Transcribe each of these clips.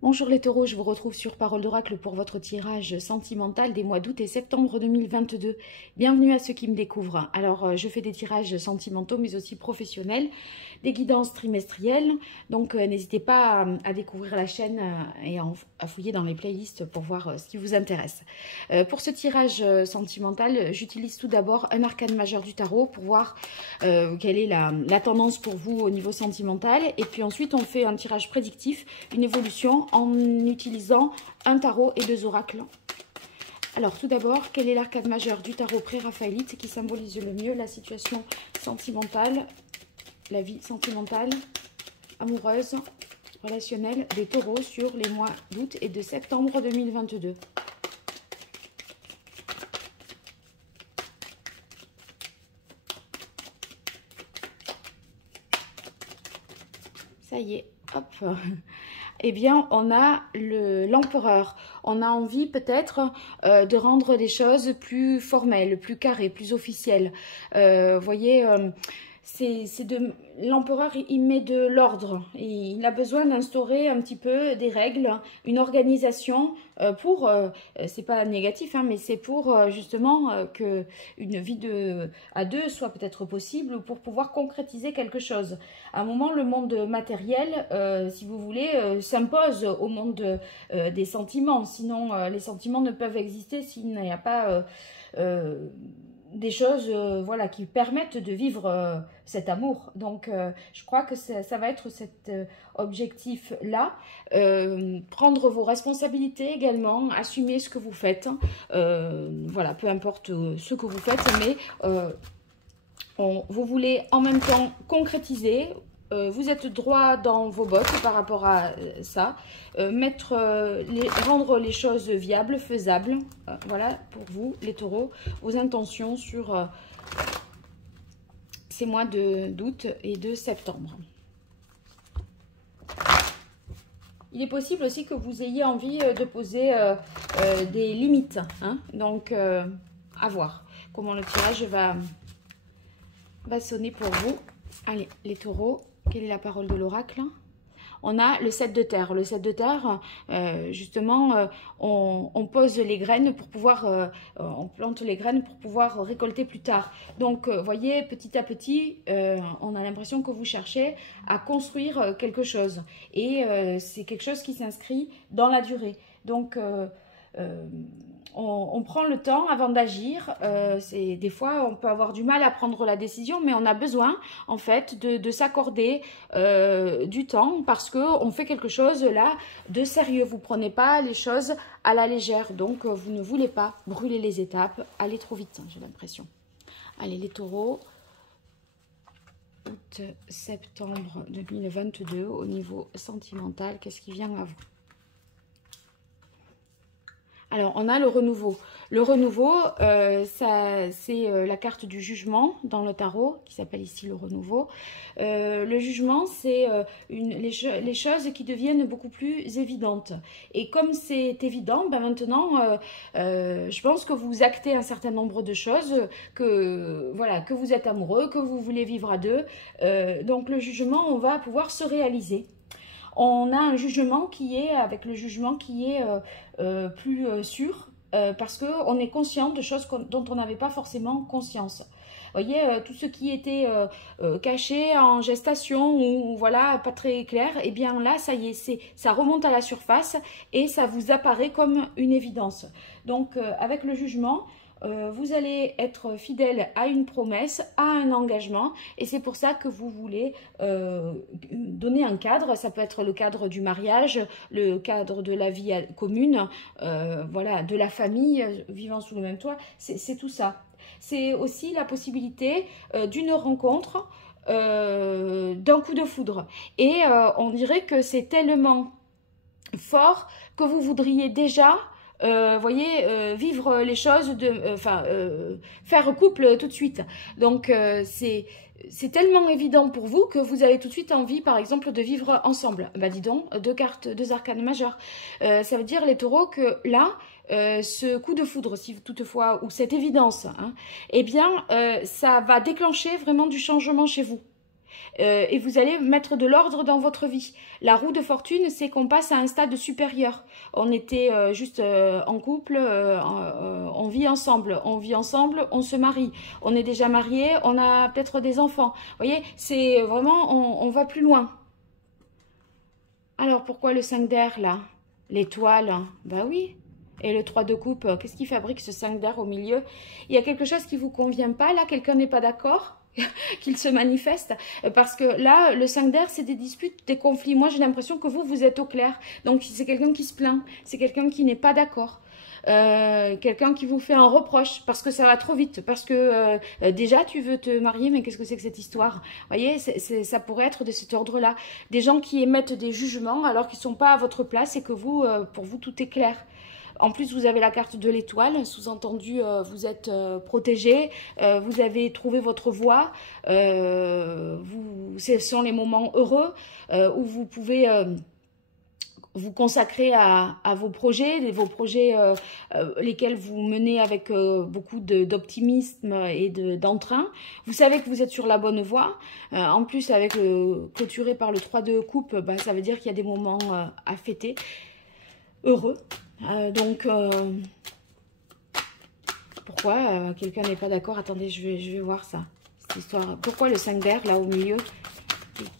Bonjour les taureaux, je vous retrouve sur Parole d'Oracle pour votre tirage sentimental des mois d'août et septembre 2022. Bienvenue à ceux qui me découvrent. Alors, je fais des tirages sentimentaux mais aussi professionnels, des guidances trimestrielles. Donc, n'hésitez pas à découvrir la chaîne et à fouiller dans les playlists pour voir ce qui vous intéresse. Pour ce tirage sentimental, j'utilise tout d'abord un arcane majeur du tarot pour voir quelle est la tendance pour vous au niveau sentimental. Et puis ensuite, on fait un tirage prédictif, une évolution en utilisant un tarot et deux oracles. Alors tout d'abord, quel est l'arcane majeur du tarot pré-raphaélite qui symbolise le mieux la situation sentimentale, la vie sentimentale, amoureuse, relationnelle des taureaux sur les mois d'août et de septembre 2022? Ça y est, hop. Eh bien, on a l'empereur. On a envie peut-être de rendre les choses plus formelles, plus carrées, plus officielles. Vous voyez, l'empereur, il met de l'ordre. Il a besoin d'instaurer un petit peu des règles, une organisation pour, c'est pas négatif, hein, mais c'est pour justement que une vie à deux soit peut-être possible ou pour pouvoir concrétiser quelque chose. À un moment, le monde matériel, si vous voulez, s'impose au monde des sentiments. Sinon, les sentiments ne peuvent exister s'il n'y a pas des choses voilà, qui permettent de vivre cet amour. Donc, je crois que ça va être cet objectif-là. Prendre vos responsabilités également, assumer ce que vous faites. Voilà, peu importe ce que vous faites, mais vous voulez en même temps concrétiser. Vous êtes droit dans vos bottes par rapport à ça. Rendre les choses viables, faisables. Voilà pour vous, les taureaux, vos intentions sur ces mois d'août et de septembre. Il est possible aussi que vous ayez envie de poser des limites. Hein, donc, à voir comment le tirage va sonner pour vous. Allez, les taureaux. Quelle est la parole de l'oracle? On a le 7 de terre. Le 7 de terre, justement, on pose les graines pour pouvoir, on plante les graines pour pouvoir récolter plus tard. Donc, voyez, petit à petit, on a l'impression que vous cherchez à construire quelque chose. Et c'est quelque chose qui s'inscrit dans la durée. Donc, on prend le temps avant d'agir. Des fois, on peut avoir du mal à prendre la décision, mais on a besoin, en fait, de s'accorder du temps parce qu'on fait quelque chose là de sérieux. Vous ne prenez pas les choses à la légère. Donc, vous ne voulez pas brûler les étapes, aller trop vite, j'ai l'impression. Allez, les taureaux, août-septembre 2022, au niveau sentimental, qu'est-ce qui vient à vous? Alors, on a le renouveau. Le renouveau, c'est la carte du jugement dans le tarot, qui s'appelle ici le renouveau. Le jugement, c'est les choses qui deviennent beaucoup plus évidentes. Et comme c'est évident, ben maintenant, je pense que vous actez un certain nombre de choses, voilà, que vous êtes amoureux, que vous voulez vivre à deux. Donc, le jugement, on va pouvoir se réaliser. On a un jugement qui est, avec le jugement qui est plus sûr, parce qu'on est conscient de choses dont on n'avait pas forcément conscience. Vous voyez, tout ce qui était caché en gestation ou voilà, pas très clair, et bien là, ça y est, ça remonte à la surface et ça vous apparaît comme une évidence. Donc, avec le jugement, vous allez être fidèle à une promesse, à un engagement, et c'est pour ça que vous voulez donner un cadre. Ça peut être le cadre du mariage, le cadre de la vie commune, voilà, de la famille, vivant sous le même toit, c'est tout ça. C'est aussi la possibilité d'une rencontre, d'un coup de foudre. Et on dirait que c'est tellement fort que vous voudriez déjà voyez, vivre les choses, faire couple tout de suite. Donc, c'est tellement évident pour vous que vous avez tout de suite envie, par exemple, de vivre ensemble. Bah, dis donc, deux arcanes majeures. Ça veut dire, les taureaux, que là, ce coup de foudre, si toutefois, ou cette évidence, hein, eh bien, ça va déclencher vraiment du changement chez vous. Et vous allez mettre de l'ordre dans votre vie. La roue de fortune, c'est qu'on passe à un stade supérieur. On était juste en couple, on vit ensemble, on se marie, on est déjà marié, on a peut-être des enfants. Vous voyez, c'est vraiment, on va plus loin. Alors, pourquoi le 5 d'air, là? L'étoile, ben oui. Et le 3 de coupe, qu'est-ce qui fabrique ce 5 d'air au milieu? Il y a quelque chose qui ne vous convient pas, là? Quelqu'un n'est pas d'accord? Qu'il se manifeste, parce que là, le 5 d'air, c'est des disputes, des conflits. Moi, j'ai l'impression que vous êtes au clair. Donc, c'est quelqu'un qui se plaint, c'est quelqu'un qui n'est pas d'accord. Quelqu'un qui vous fait un reproche parce que ça va trop vite, parce que déjà tu veux te marier, mais qu'est-ce que c'est que cette histoire? Vous voyez, ça pourrait être de cet ordre-là. Des gens qui émettent des jugements alors qu'ils ne sont pas à votre place et que vous, pour vous, tout est clair. En plus, vous avez la carte de l'étoile, sous-entendu, vous êtes protégé, vous avez trouvé votre voie, ce sont les moments heureux où vous pouvez vous consacrer à vos projets lesquels vous menez avec beaucoup d'optimisme et d'entrain. Vous savez que vous êtes sur la bonne voie. En plus, avec clôturé par le 3 de coupe, bah, ça veut dire qu'il y a des moments à fêter, heureux. Pourquoi quelqu'un n'est pas d'accord? Attendez, je vais voir ça, cette histoire. Pourquoi le 5 d'air, là, au milieu?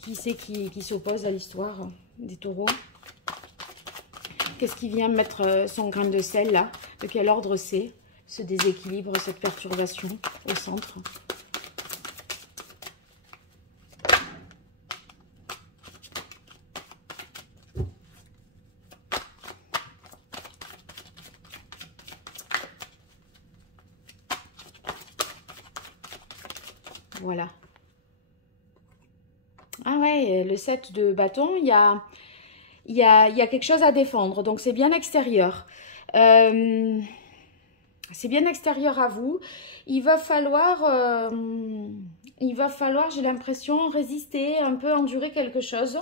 Qui c'est qui s'oppose à l'histoire des taureaux? Qu'est-ce qui vient mettre son grain de sel, là? De quel ordre c'est, ce déséquilibre, cette perturbation au centre? Voilà. Ah ouais, le 7 de bâton, il y a quelque chose à défendre. Donc, c'est bien extérieur. C'est bien extérieur à vous. Il va falloir, j'ai l'impression, résister, un peu endurer quelque chose.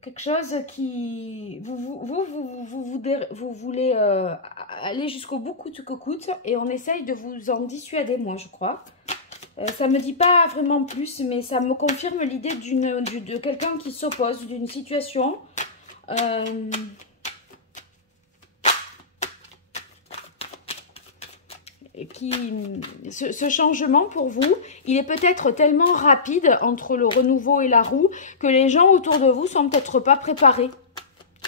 Quelque chose qui... Vous voulez aller jusqu'au bout coûte que coûte. Et on essaye de vous en dissuader, moi, je crois. Ça me dit pas vraiment plus, mais ça me confirme l'idée de quelqu'un qui s'oppose, d'une situation. Ce changement pour vous, il est peut-être tellement rapide entre le renouveau et la roue que les gens autour de vous sont peut-être pas préparés.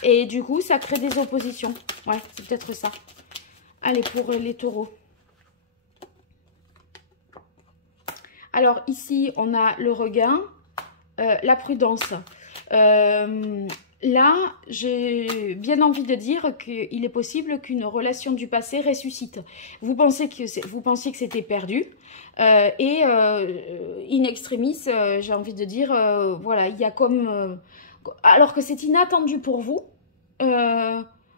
Et du coup, ça crée des oppositions. Ouais, c'est peut-être ça. Allez, pour les taureaux. Alors ici, on a le regain, la prudence. Là, j'ai bien envie de dire qu'il est possible qu'une relation du passé ressuscite. Vous pensiez que c'était perdu et in extremis, j'ai envie de dire, voilà, il y a comme... alors que c'est inattendu pour vous,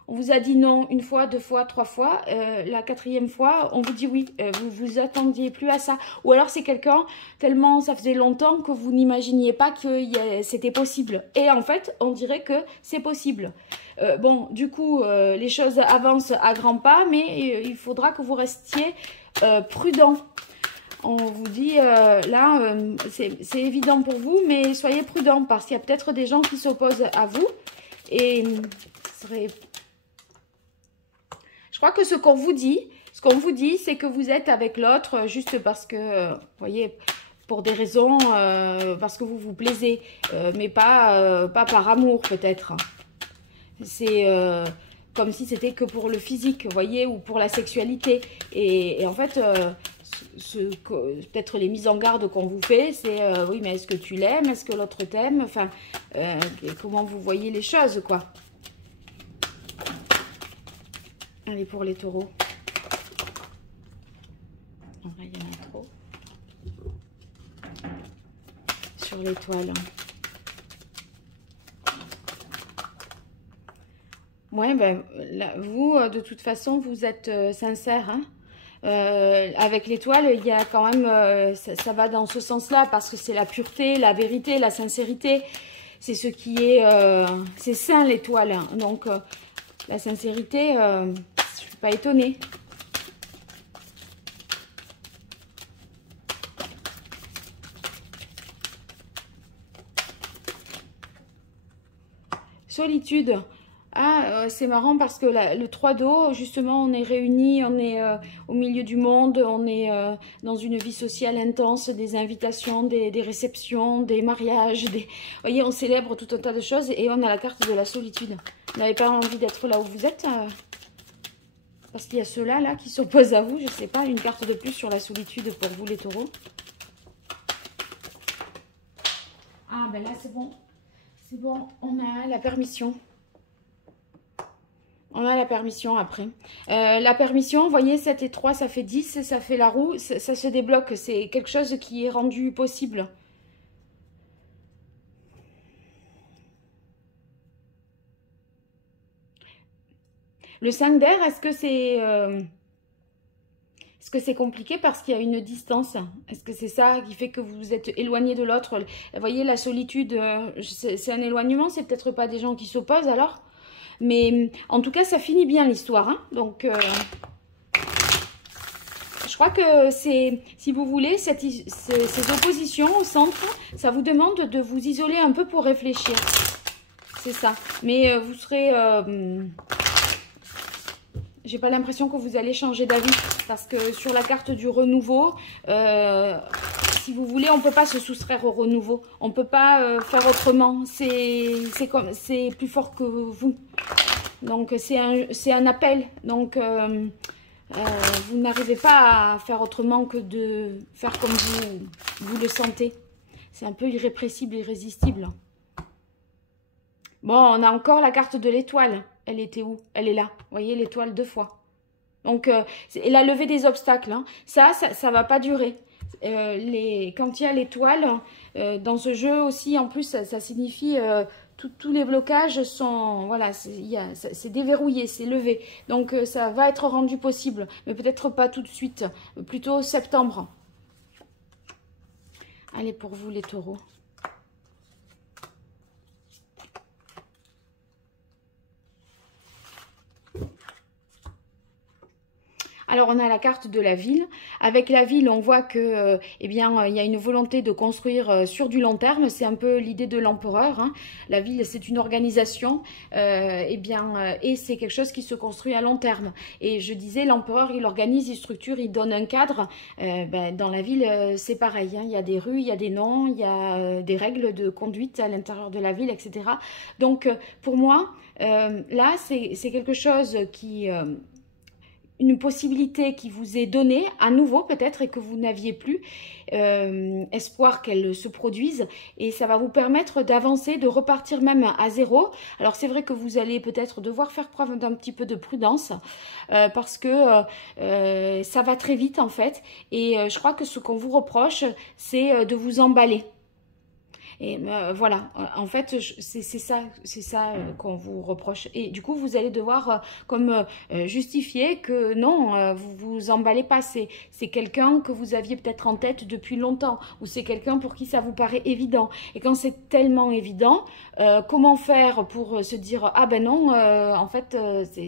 on vous a dit non une fois, 2 fois, 3 fois. La 4e fois, on vous dit oui. Vous vous attendiez plus à ça. Ou alors c'est quelqu'un, tellement ça faisait longtemps que vous n'imaginiez pas que c'était possible. Et en fait, on dirait que c'est possible. Bon, du coup, les choses avancent à grands pas, mais il faudra que vous restiez prudent. On vous dit, là, c'est évident pour vous, mais soyez prudent parce qu'il y a peut-être des gens qui s'opposent à vous. Et ce serait... Je crois que ce qu'on vous dit, c'est que vous êtes avec l'autre juste parce que, vous voyez, pour des raisons, parce que vous vous plaisez, mais pas par amour peut-être. C'est comme si c'était que pour le physique, vous voyez, ou pour la sexualité. Et en fait, peut-être les mises en garde qu'on vous fait, c'est oui, mais est-ce que tu l'aimes? Est-ce que l'autre t'aime? Enfin, comment vous voyez les choses, quoi. Allez, pour les taureaux. En vrai, il y en a trop. Sur l'étoile. Ouais, ben, là, vous, de toute façon, vous êtes sincère. Hein. Avec l'étoile, il y a quand même... ça va dans ce sens-là, parce que c'est la pureté, la vérité, la sincérité. C'est ce qui est... c'est sain, l'étoile. Hein. Donc, la sincérité... je suis pas étonnée. Solitude. Ah, c'est marrant parce que le 3 d'eau, justement, on est réunis, on est au milieu du monde, on est dans une vie sociale intense, des invitations, des réceptions, des mariages, vous voyez, on célèbre tout un tas de choses et on a la carte de la solitude. Vous n'avez pas envie d'être là où vous êtes parce qu'il y a ceux-là là, qui s'opposent à vous, je ne sais pas, une carte de plus sur la solitude pour vous les taureaux. Ah, ben là, c'est bon. C'est bon, on a la permission. On a la permission après. La permission, vous voyez, 7 et 3, ça fait 10, ça fait la roue, ça se débloque. C'est quelque chose qui est rendu possible. Le 5 d'air, est-ce que c'est compliqué parce qu'il y a une distance? Est-ce que c'est ça qui fait que vous vous êtes éloigné de l'autre? Vous voyez, la solitude, c'est un éloignement, c'est peut-être pas des gens qui s'opposent alors? Mais en tout cas, ça finit bien l'histoire. Hein. Donc, je crois que si vous voulez, ces oppositions au centre, ça vous demande de vous isoler un peu pour réfléchir. C'est ça. Mais vous serez... j'ai pas l'impression que vous allez changer d'avis. Parce que sur la carte du renouveau... si vous voulez, on ne peut pas se soustraire au renouveau. On ne peut pas faire autrement. C'est plus fort que vous. Donc, c'est un appel. Donc, vous n'arrivez pas à faire autrement que de faire comme vous le sentez. C'est un peu irrépressible, irrésistible. Bon, on a encore la carte de l'étoile. Elle était où? Elle est là. Vous voyez, l'étoile 2 fois. Donc, la levée des obstacles. Hein. Ça va pas durer. Quand il y a l'étoile, dans ce jeu aussi, en plus, ça signifie tous les blocages sont, voilà, c'est déverrouillé, c'est levé. Donc, ça va être rendu possible, mais peut-être pas tout de suite, plutôt septembre. Allez, pour vous les taureaux. Alors, on a la carte de la ville. Avec la ville, on voit que, eh bien, il y a une volonté de construire sur du long terme. C'est un peu l'idée de l'empereur. Hein. La ville, c'est une organisation, eh bien, et c'est quelque chose qui se construit à long terme. Et je disais, l'empereur, il organise, il structure, il donne un cadre. Ben, dans la ville, c'est pareil. Hein. Il y a des rues, il y a des noms, il y a des règles de conduite à l'intérieur de la ville, etc. Donc, pour moi, là, c'est quelque chose qui... une possibilité qui vous est donnée à nouveau peut-être et que vous n'aviez plus espoir qu'elle se produise, et ça va vous permettre d'avancer, de repartir même à zéro. Alors c'est vrai que vous allez peut-être devoir faire preuve d'un petit peu de prudence parce que ça va très vite en fait, et je crois que ce qu'on vous reproche, c'est de vous emballer. Et voilà, en fait, c'est ça qu'on vous reproche. Et du coup, vous allez devoir justifier que non, vous vous emballez pas. C'est quelqu'un que vous aviez peut-être en tête depuis longtemps, ou c'est quelqu'un pour qui ça vous paraît évident. Et quand c'est tellement évident, comment faire pour se dire ah ben non, en fait,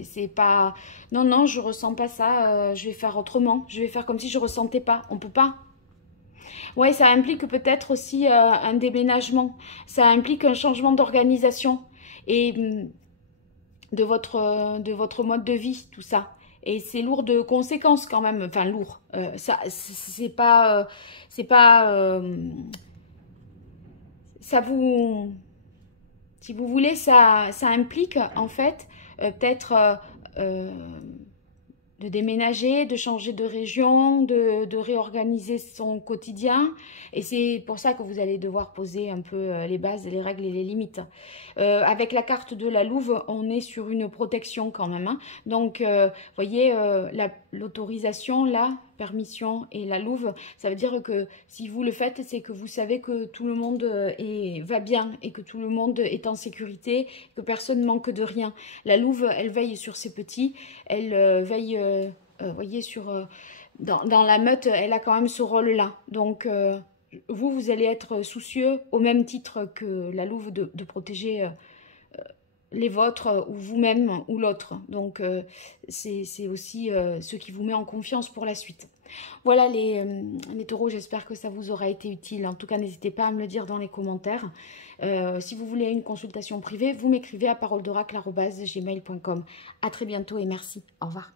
c'est pas... Non, non, je ressens pas ça, je vais faire autrement. Je vais faire comme si je ressentais pas. On peut pas. Ouais, ça implique peut-être aussi un déménagement. Ça implique un changement d'organisation et de votre mode de vie, tout ça. Et c'est lourd de conséquences quand même. Enfin, lourd. Ça, c'est pas... ça vous... Si vous voulez, ça implique en fait peut-être... de déménager, de changer de région, de réorganiser son quotidien. Et c'est pour ça que vous allez devoir poser un peu les bases, les règles et les limites. Avec la carte de la louve, on est sur une protection quand même. Hein. Donc, voyez, l'autorisation, la permission et la louve, ça veut dire que si vous le faites, c'est que vous savez que tout le monde va bien et que tout le monde est en sécurité, que personne manque de rien. La louve, elle veille sur ses petits, elle veille, voyez, dans la meute, elle a quand même ce rôle-là. Donc, vous allez être soucieux au même titre que la louve de protéger les vôtres ou vous-même ou l'autre. Donc, c'est aussi ce qui vous met en confiance pour la suite. Voilà les taureaux, j'espère que ça vous aura été utile. En tout cas, n'hésitez pas à me le dire dans les commentaires. Si vous voulez une consultation privée, vous m'écrivez à paroledoracle@gmail.com. À très bientôt et merci. Au revoir.